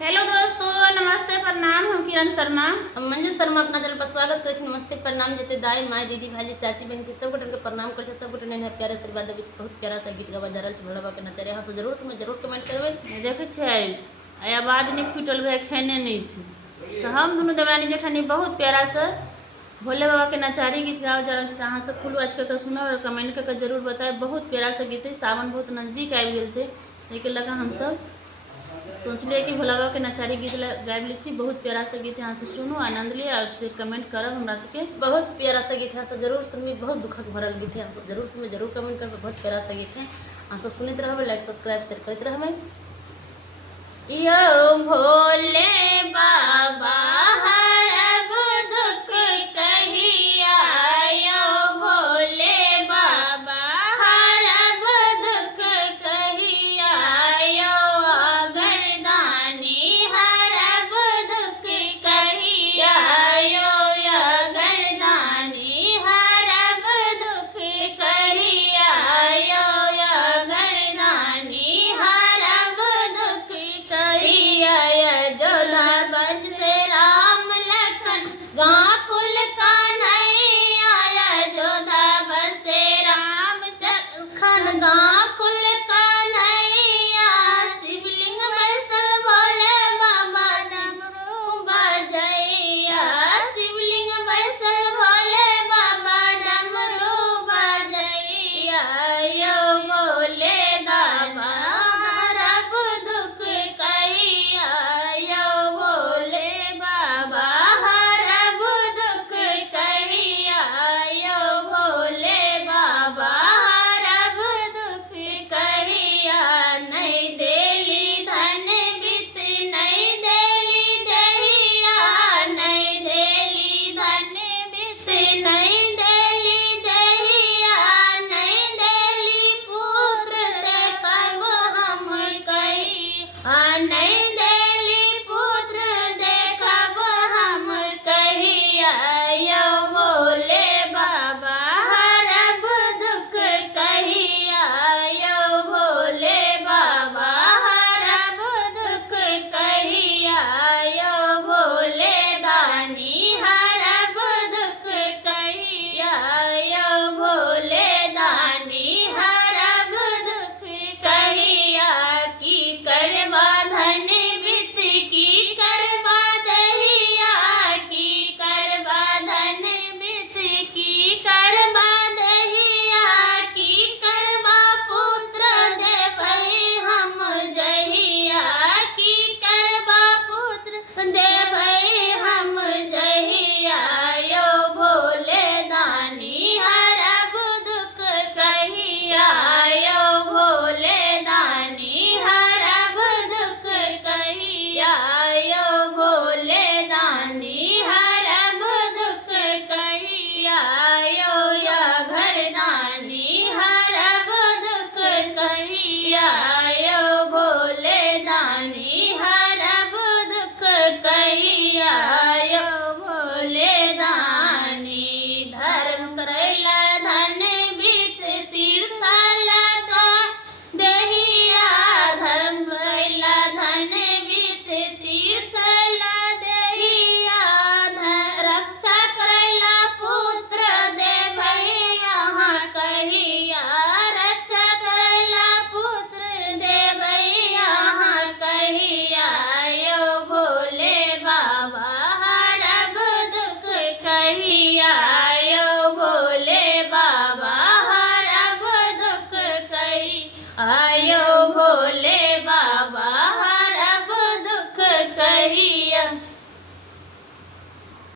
Hello दोस्तों, नमस्ते प्रणाम। हम किरण शर्मा हम मंजू शर्मा अपना चैनल पर स्वागत करे छी। नमस्ते प्रणाम जते दाई माई दीदी भाई चाची बहन छी सब गोटे के प्रणाम करे छी। सब गोटे ने प्यारे आशीर्वाद देबे। बहुत प्यारा सा गीत गावा जा रहल छै भोला बाबा के नचारे हां से जरूर समय जरूर कमेंट करबे। देखे छै आय आवाज नहीं फूटल भे खेने नहीं छै तो हम दोनों देवरानी जेठानी बहुत प्यारा से भोले बाबा के नचारी गीत गावे जा रहल छै। अहाँ सब फुल आज के सुनो और कमेंट करके जरूर बताए। बहुत प्यारा सा गीत है। सावन बहुत नजदीक आबि गेल छै एहि के लगा हम सब सोचलिए कि भोला बाबा के नचारी गीत गाबि ली छी। बहुत प्यारा सा गीत यहाँ से सुनू, आनंद लिया और फिर कमेंट करब हमरा सबके। बहुत प्यारा सा गीत है सब जरूर सुनबी। बहुत दुखक भरल गीत है सब जरूर सुनबे जरूर कमेंट करबे। बहुत प्यारा सा गीत है अहाँ सब सुनते रहबे। लाइक सब्सक्राइब शेयर करते रहबे। यो भोले बाबा हरब दुख कहिया, यो भोले बाबा हरब दुख कहिया, यो गर्दानी हरब दुख कहिया, यो गर्दानी हरब दुख कहिया, यो गर्दानी हरब दुख कहिया। जोधा बज से राम लखन गाकुल कन्हैया, जोधा बज से राम लखन गाकुल कन्हैया। शिवलिंग बैसल भोले बाबा डमरू बजैया, शिवलिंग बैसल भोले बाबा डमरू बजैया। यो भोले बाबा हरब दुख कहिया, यो भोले बाबा हरब दुख कहिया, यो भोले बाबा हरब दुख कहिया। नहीं देली धन बित नहीं देली दहिया, नहीं देली धन बित नहीं देली दहिया, नहीं देली पुत्र ते कब हम कही नहीं